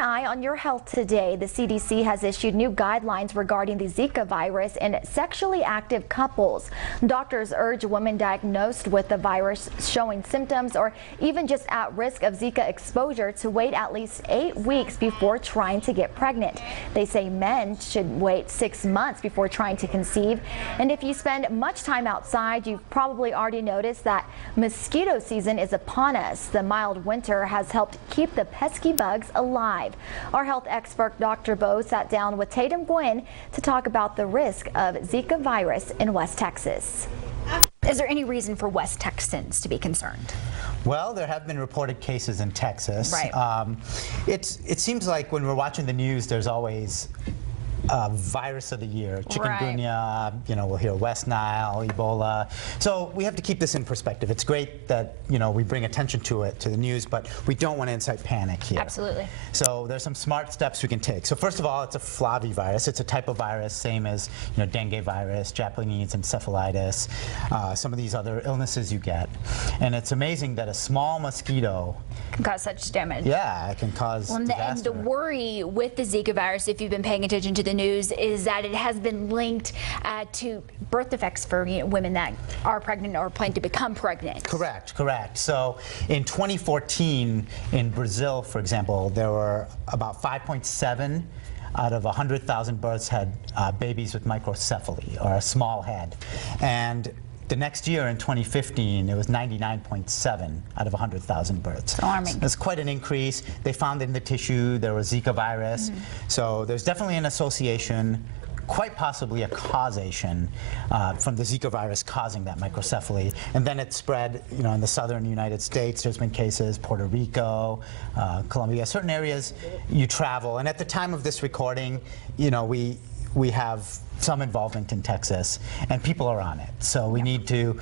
an eye on your health today. The CDC has issued new guidelines regarding the Zika virus in sexually active couples. Doctors urge women diagnosed with the virus showing symptoms or even just at risk of Zika exposure to wait at least 8 weeks before trying to get pregnant. They say men should wait 6 months before trying to conceive. And if you spend much time outside, you've probably already noticed that mosquito season is upon us. The mild winter has helped keep the pesky bugs alive. Our health expert Dr. Bose sat down with Tatum Gwynn to talk about the risk of Zika virus in West Texas. Is there any reason for West Texans to be concerned? Well, there have been reported cases in Texas. Right. It seems like when we're watching the news, there's always virus of the year, chikungunya, you know, we'll hear West Nile, Ebola. So we have to keep this in perspective. It's great that, you know, we bring attention to it, to the news, but we don't want to incite panic here. Absolutely. So there's some smart steps we can take. So first of all, it's a flavivirus. It's a type of virus, same as, you know, dengue virus, Japanese encephalitis, some of these other illnesses you get. And it's amazing that a small mosquito Can cause such damage. Yeah, it can cause disaster. And the worry with the Zika virus, if you've been paying attention to the news, is that it has been linked to birth defects for women that are pregnant or plan to become pregnant. Correct, correct. So in 2014 in Brazil, for example, there were about 5.7 out of 100,000 births had babies with microcephaly, or a small head. And the next year, in 2015, it was 99.7 out of 100,000 births. Alarming. It's quite an increase. They found in the tissue there was Zika virus. So there's definitely an association, quite possibly a causation from the Zika virus causing that microcephaly. And then it spread, you know, in the southern United States. There's been cases, Puerto Rico, Colombia, certain areas you travel. And at the time of this recording, you know, we have some involvement in Texas, and people are on it. So we need to,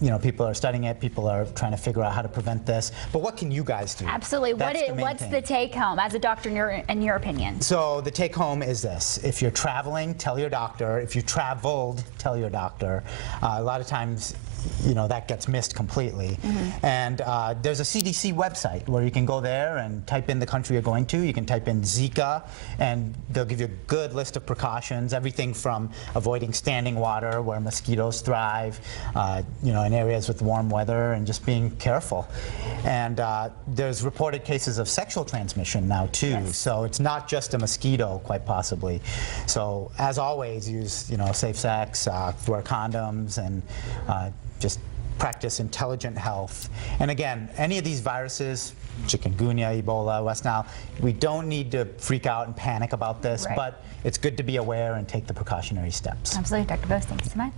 you know, people are studying it, people are trying to figure out how to prevent this. But what can you guys do? Absolutely. What's the take home as a doctor in your opinion? So the take home is this: if you're traveling, tell your doctor. If you traveled, tell your doctor. A lot of times, you know, that gets missed completely. And there's a CDC website where you can go there and type in the country you're going to. You can type in Zika, and they'll give you a good list of precautions, everything from avoiding standing water where mosquitoes thrive, you know, in areas with warm weather, and just being careful. And there's reported cases of sexual transmission now too. Yes. So it's not just a mosquito, quite possibly. So as always, use, you know, safe sex, wear condoms, and just practice intelligent health. And again, any of these viruses, chikungunya, Ebola, West Nile, we don't need to freak out and panic about this, but it's good to be aware and take the precautionary steps. Absolutely. Dr. Bose, thank you so much.